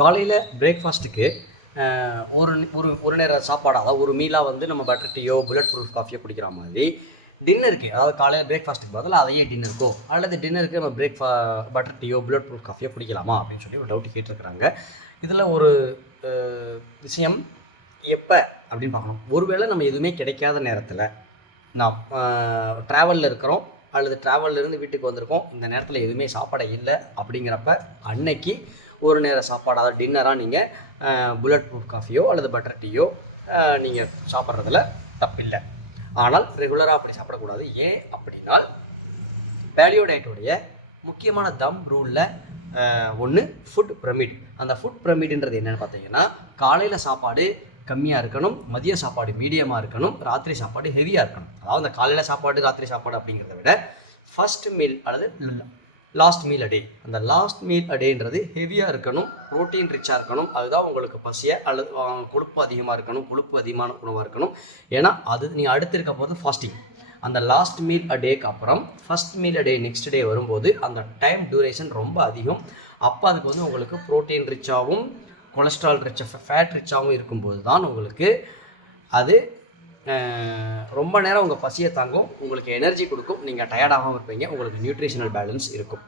காலையில் பிரேக்ஃபாஸ்ட்டுக்கு ஒரு ஒரு ஒரு நேர சாப்பாடு, அதாவது ஒரு மீலாக வந்து நம்ம பட்டர் டீயோ புல்லட் ப்ரூஃப் காஃபியோ குடிக்கிற மாதிரி டின்னருக்கு, அதாவது காலையில் பிரேக்ஃபாஸ்ட்டுக்கு பதில் அதையே டின்னருக்கோ அல்லது டின்னருக்கு நம்ம பட்டர் டீயோ புல்லட் ப்ரூஃப் காஃபியோ குடிக்கலாமா அப்படின்னு சொல்லி ஒரு டவுட் கேட்டிருக்கிறாங்க. இதில் ஒரு விஷயம் எப்போ அப்படின்னு பார்க்கணும். ஒருவேளை நம்ம எதுவுமே கிடைக்காத நேரத்தில் நாம் ட்ராவலில் இருக்கிறோம் அல்லது ட்ராவல்லேருந்து வீட்டுக்கு வந்திருக்கோம், இந்த நேரத்தில் எதுவுமே சாப்பாடு இல்லை அப்படிங்கிறப்ப அன்னைக்கு ஒரு நேர சாப்பாடு, அதாவது டின்னராக நீங்கள் புல்லட் ப்ரூஃப் காஃபியோ அல்லது பட்டர் டீயோ நீங்கள் சாப்பிட்றதுல தப்பில்லை. ஆனால் ரெகுலராக அப்படி சாப்பிடக்கூடாது. ஏன் அப்படின்னா பேலியோ டயட்டோடைய முக்கியமான தம் ரூலில் ஒன்று ஃபுட் பிரமிட். அந்த ஃபுட் பிரமிடுன்றது என்னென்னு பார்த்தீங்கன்னா, காலையில் சாப்பாடு கம்மியாக இருக்கணும், மதிய சாப்பாடு மீடியமாக இருக்கணும், ராத்திரி சாப்பாடு ஹெவியாக இருக்கணும். அதாவது அந்த காலையில் சாப்பாடு ராத்திரி சாப்பாடு அப்படிங்கிறத விட ஃபஸ்ட் மீல் அல்லது லாஸ்ட் மீல் அடே, அந்த லாஸ்ட் மீல் அடேன்றது ஹெவியாக இருக்கணும், ப்ரோட்டீன் ரிச்சாக இருக்கணும். அதுதான் உங்களுக்கு பசியை அல்லது கொழுப்பு அதிகமாக இருக்கணும், கொழுப்பு அதிகமான உணவாக இருக்கணும். ஏன்னா அது நீங்கள் அடுத்து இருக்க போது ஃபாஸ்டிங். அந்த லாஸ்ட் மீல் அ டேக்கு அப்புறம் ஃபஸ்ட் மீல் அ டே நெக்ஸ்ட் டே வரும்போது அந்த டைம் டியூரேஷன் ரொம்ப அதிகம். அப்போ அதுக்கு வந்து உங்களுக்கு ப்ரோட்டீன் ரிச்சாகவும் கொலஸ்ட்ரால் ரிச்சாக ஃபேட் ரிச்சாகவும் இருக்கும்போது தான் உங்களுக்கு அது ரொம்ப நேரம் உங்கள் பசியை தாங்கும், உங்களுக்கு எனர்ஜி கொடுக்கும், நீங்கள் டயர்டாகவும் இருப்பீங்க, உங்களுக்கு நியூட்ரிஷனல் பேலன்ஸ் இருக்கும்.